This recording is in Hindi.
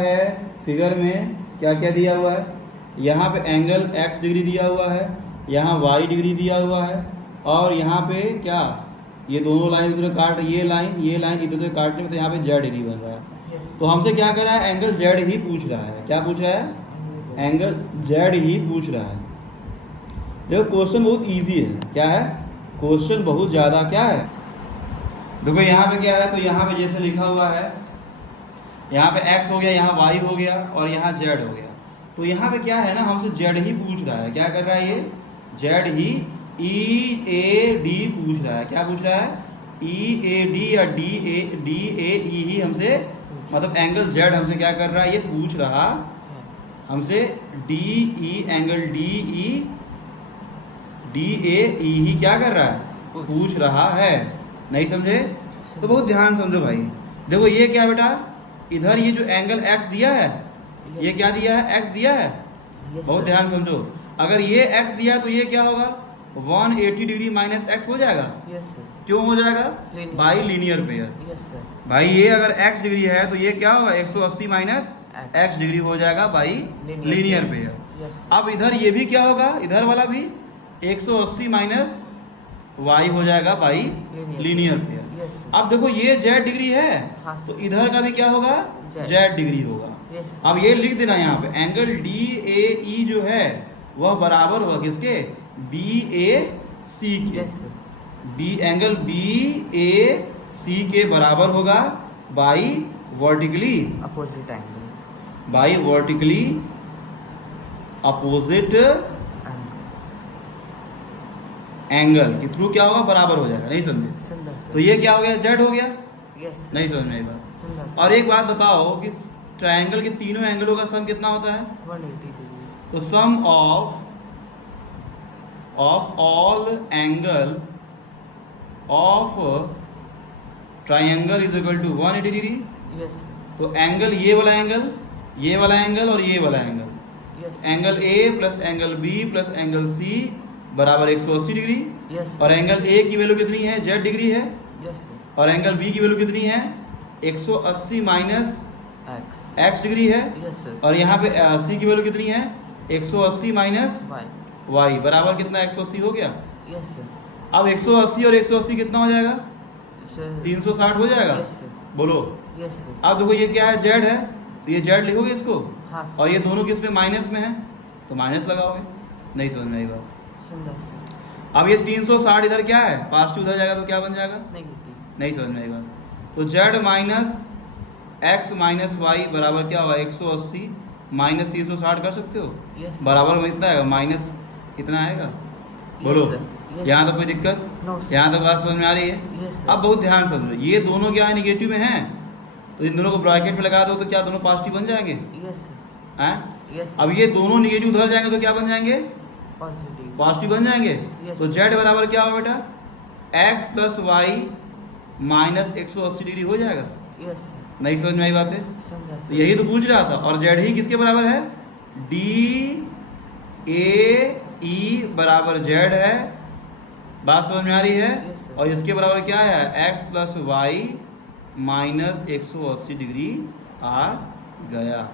है फिगर में क्या क्या दिया हुआ है। यहाँ पे एंगल x डिग्री दिया हुआ है, यहाँ y डिग्री दिया हुआ है, और यहाँ पे क्या ये दोनों लाइन इधर काट, ये लाइन इधर उधर काटने में तो यहाँ पे z डिग्री बन रहा है। तो हमसे क्या कर रहा है, एंगल z ही पूछ रहा है। क्या पूछ रहा है, एंगल z ही पूछ रहा है। देखो क्वेश्चन बहुत इजी है। क्या है, क्वेश्चन बहुत ज़्यादा क्या है। देखो यहाँ पे क्या है, तो यहाँ पे जैसे लिखा हुआ है, यहाँ पे x हो गया, यहाँ y हो गया और यहाँ z हो गया। तो यहाँ पे क्या है ना, हमसे z ही पूछ रहा है। क्या कर रहा है ये, z ही EAD पूछ रहा है। क्या पूछ रहा है, EAD या DAE ही हमसे, मतलब एंगल z हमसे क्या कर रहा है, ये पूछ रहा हमसे DE एंगल DAE ही क्या कर रहा है, पूछ रहा है। नहीं समझे तो बहुत ध्यान समझो भाई। देखो ये क्या बेटा, इधर ये जो एंगल x दिया है, ये क्या दिया है, x दिया है। बहुत ध्यान समझो, अगर ये x दिया है तो ये क्या होगा, 180 डिग्री माइनस x हो जाएगा। क्यों हो जाएगा, बाई लीनियर पेयर। भाई ये अगर x डिग्री है तो ये क्या होगा, 180 माइनस x डिग्री हो जाएगा बाई लीनियर पेयर। अब इधर ये भी क्या होगा, इधर वाला भी 180 माइनस y हो जाएगा बाई लीनियर पेयर। अब देखो ये z डिग्री है, तो इधर का भी क्या होगा, z डिग्री होगा। अब ये लिख देना यहाँ पे, एंगल DAE जो है वह बराबर होगा किसके, BAC के। एंगल BAC के बराबर होगा by vertically opposite angle, by vertically opposite angle के थ्रू क्या होगा, बराबर हो जाएगा। नहीं समझे तो ये क्या हो गया, z हो गया। नहीं समझ में आई बात। और एक बात बताओ कि ट्रायंगल के तीनों एंगलों का सम कितना होता है, 180 डिग्री। तो sum of all angle of triangle is equal to 180 degree. तो एंगल ये वाला एंगल, ये वाला एंगल और ये वाला angle, angle A plus angle B plus angle C बराबर 180 डिग्री। और एंगल A की वैल्यू कितनी है, z डिग्री है। और एंगल B की वैल्यू कितनी है, 180 माइनस x डिग्री है। और यहाँ पे C की वैल्यू कितनी है, 180 माइनस y बराबर कितना, 180 हो गया। अब 180 और 180 कितना हो जाएगा, 360 हो जाएगा। बोलो। अब देखो ये क्या है, z है, तो ये z लिखोगे इसको, और ये दोनों किस में माइनस में है, तो माइनस लगाओगे। नहीं समझ में आई बात। अब ये 360 इधर क्या है, पॉजिटिव उधर जाएगा तो क्या बन जाएगा, नहीं समझ में आई बात। तो z minus x minus y बराबर क्या होगा, 180 माइनस 360 कर सकते हो, बराबर में इतना आएगा, माइनस इतना आएगा। बोलो। यहाँ तक कोई दिक्कत, यहाँ तक बात समझ में आ रही है। अब बहुत ध्यान समझो, ये दोनों क्या है, निगेटिव में हैं, तो इन दोनों को ब्रैकेट में लगा दो तो क्या दोनों पॉजिटिव बन जाएंगे, हैं। अब ये दोनों निगेटिव उधर जाएंगे तो क्या बन जाएंगे, पॉजिटिव बन जाएंगे। तो z बराबर क्या होगा बेटा, x plus y minus 180 degree हो जाएगा। नहीं समझ में आई बात है, तो यही तो पूछ रहा था। और z ही किसके बराबर है, DAE बराबर z है। बात समझ में आ रही है। और इसके बराबर क्या है, x plus y minus 180 degree आ गया।